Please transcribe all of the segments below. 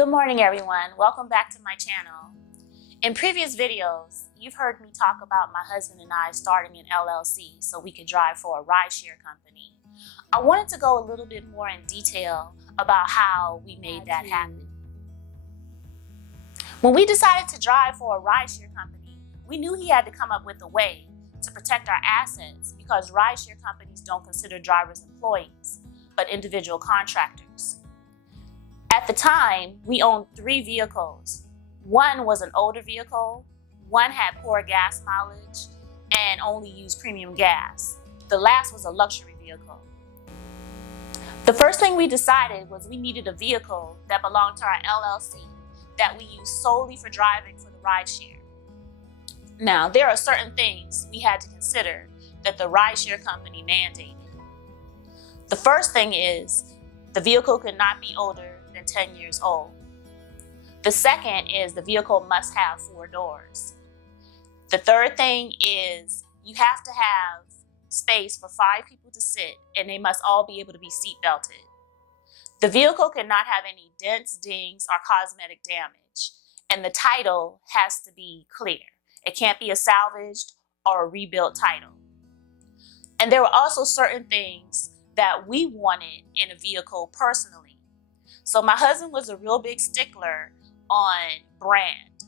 Good morning, everyone. Welcome back to my channel. In previous videos, you've heard me talk about my husband and I starting an LLC so we could drive for a rideshare company. I wanted to go a little bit more in detail about how we made that happen. When we decided to drive for a rideshare company, we knew he had to come up with a way to protect our assets because rideshare companies don't consider drivers employees, but individual contractors. At the time, we owned 3 vehicles. One was an older vehicle, one had poor gas mileage, and only used premium gas. The last was a luxury vehicle. The first thing we decided was we needed a vehicle that belonged to our LLC that we used solely for driving for the rideshare. Now, there are certain things we had to consider that the rideshare company mandated. The first thing is the vehicle could not be older than 10 years old. The second is the vehicle must have 4 doors. The third thing is you have to have space for 5 people to sit, and they must all be able to be seat belted. The vehicle cannot have any dents, dings, or cosmetic damage, and the title has to be clear. It can't be a salvaged or a rebuilt title. And there were also certain things that we wanted in a vehicle personally. So my husband was a real big stickler on brand.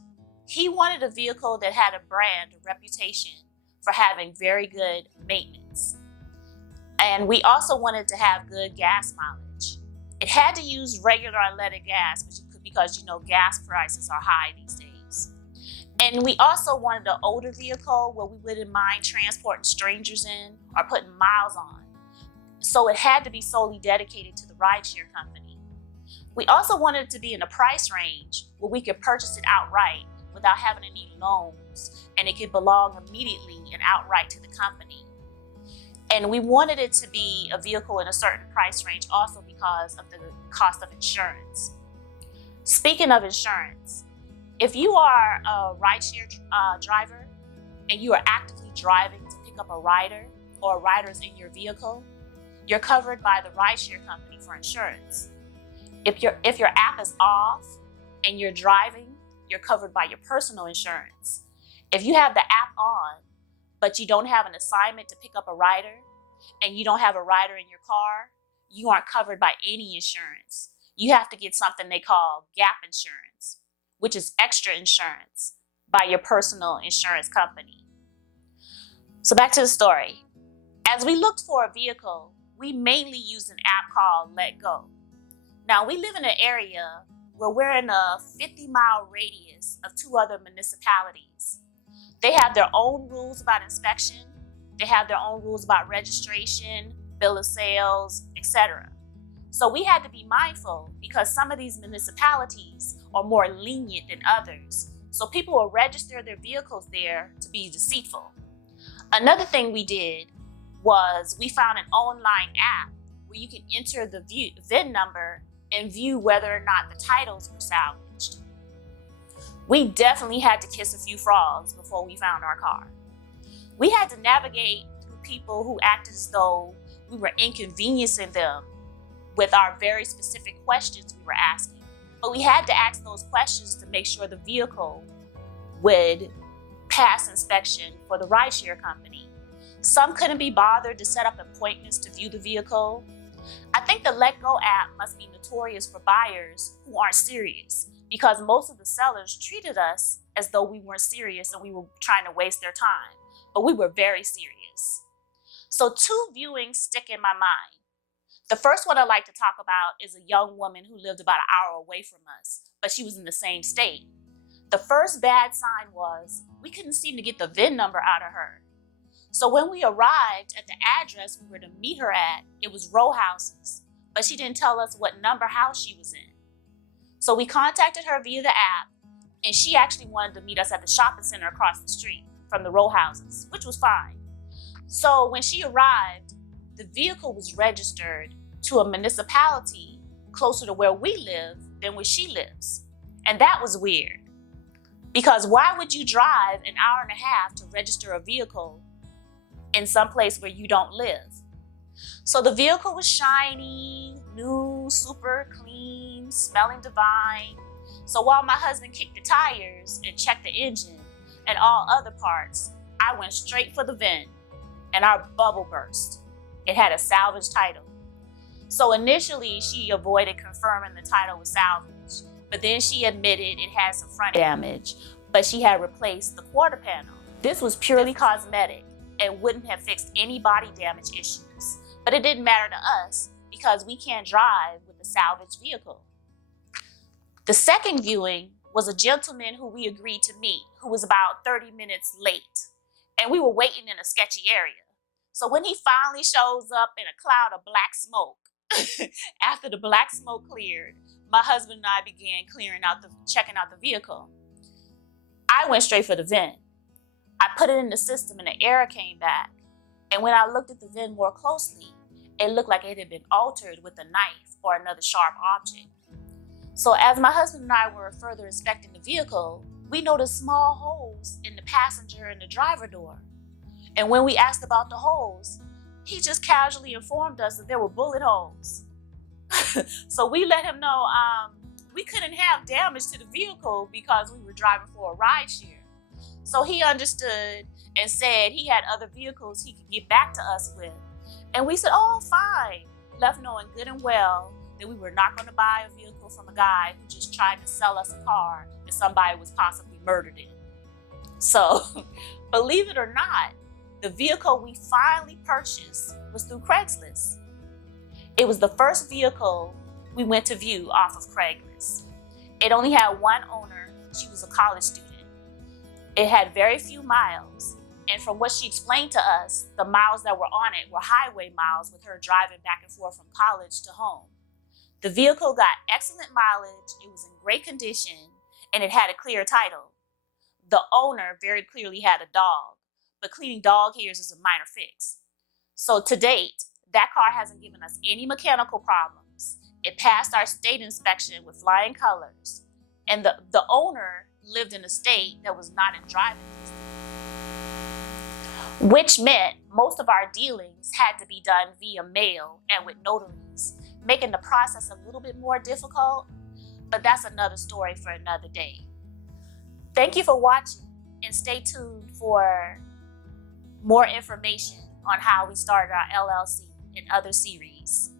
He wanted a vehicle that had a brand, a reputation for having very good maintenance. And we also wanted to have good gas mileage. It had to use regular unleaded gas because you know gas prices are high these days. And we also wanted an older vehicle where we wouldn't mind transporting strangers in or putting miles on. So it had to be solely dedicated to the rideshare company. We also wanted it to be in a price range where we could purchase it outright without having to need loans, and it could belong immediately and outright to the company. And we wanted it to be a vehicle in a certain price range also because of the cost of insurance. Speaking of insurance, if you are a rideshare driver and you are actively driving to pick up a rider or a rider is in your vehicle, you're covered by the rideshare company for insurance. If your app is off and you're driving, you're covered by your personal insurance. If you have the app on, but you don't have an assignment to pick up a rider and you don't have a rider in your car, you aren't covered by any insurance. You have to get something they call gap insurance, which is extra insurance by your personal insurance company. So back to the story. As we looked for a vehicle, we mainly used an app called Let Go. Now, we live in an area where we're in a 50-mile radius of 2 other municipalities. They have their own rules about inspection. They have their own rules about registration, bill of sales, etc. So we had to be mindful because some of these municipalities are more lenient than others. So people will register their vehicles there to be deceitful. Another thing we did was we found an online app where you can enter the VIN number and view whether or not the titles were salvaged. We definitely had to kiss a few frogs before we found our car. We had to navigate through people who acted as though we were inconveniencing them with our very specific questions we were asking. But we had to ask those questions to make sure the vehicle would pass inspection for the rideshare company. Some couldn't be bothered to set up appointments to view the vehicle. I think the Let Go app must be notorious for buyers who aren't serious because most of the sellers treated us as though we weren't serious and we were trying to waste their time, but we were very serious. So 2 viewings stick in my mind. The first one I'd like to talk about is a young woman who lived about an hour away from us, but she was in the same state. The first bad sign was we couldn't seem to get the VIN number out of her. So when we arrived at the address we were to meet her at, it was row houses, but she didn't tell us what number house she was in. So we contacted her via the app, and she actually wanted to meet us at the shopping center across the street from the row houses, which was fine. So when she arrived, the vehicle was registered to a municipality closer to where we live than where she lives. And that was weird, because why would you drive an hour and a half to register a vehicle in some place where you don't live? So the vehicle was shiny, new, super clean, smelling divine. So while my husband kicked the tires and checked the engine and all other parts, I went straight for the VIN, and our bubble burst. It had a salvage title. So initially, she avoided confirming the title was salvage, but then she admitted it had some front damage, but she had replaced the quarter panel. This was purely cosmetic and wouldn't have fixed any body damage issues, but it didn't matter to us because we can't drive with a salvaged vehicle. The second viewing was a gentleman who we agreed to meet, who was about 30 minutes late, and we were waiting in a sketchy area. So when he finally shows up in a cloud of black smoke, after the black smoke cleared, my husband and I began checking out the vehicle. I went straight for the VIN. I put it in the system and the error came back. And when I looked at the VIN more closely, it looked like it had been altered with a knife or another sharp object. So as my husband and I were further inspecting the vehicle, we noticed small holes in the passenger and the driver door. And when we asked about the holes, he just casually informed us that there were bullet holes. So we let him know we couldn't have damage to the vehicle because we were driving for a rideshare. So he understood and said he had other vehicles he could get back to us with. And we said, oh, fine. Left knowing good and well that we were not going to buy a vehicle from a guy who just tried to sell us a car that somebody was possibly murdered in. So, believe it or not, the vehicle we finally purchased was through Craigslist. It was the first vehicle we went to view off of Craigslist. It only had one owner. She was a college student. It had very few miles. And from what she explained to us, the miles that were on it were highway miles with her driving back and forth from college to home. The vehicle got excellent mileage, it was in great condition, and it had a clear title. The owner very clearly had a dog, but cleaning dog hairs is a minor fix. So to date, that car hasn't given us any mechanical problems. It passed our state inspection with flying colors, and the owner lived in a state that was not in driving distance, which meant most of our dealings had to be done via mail and with notaries, making the process a little bit more difficult, but that's another story for another day. Thank you for watching, and stay tuned for more information on how we started our LLC and other series.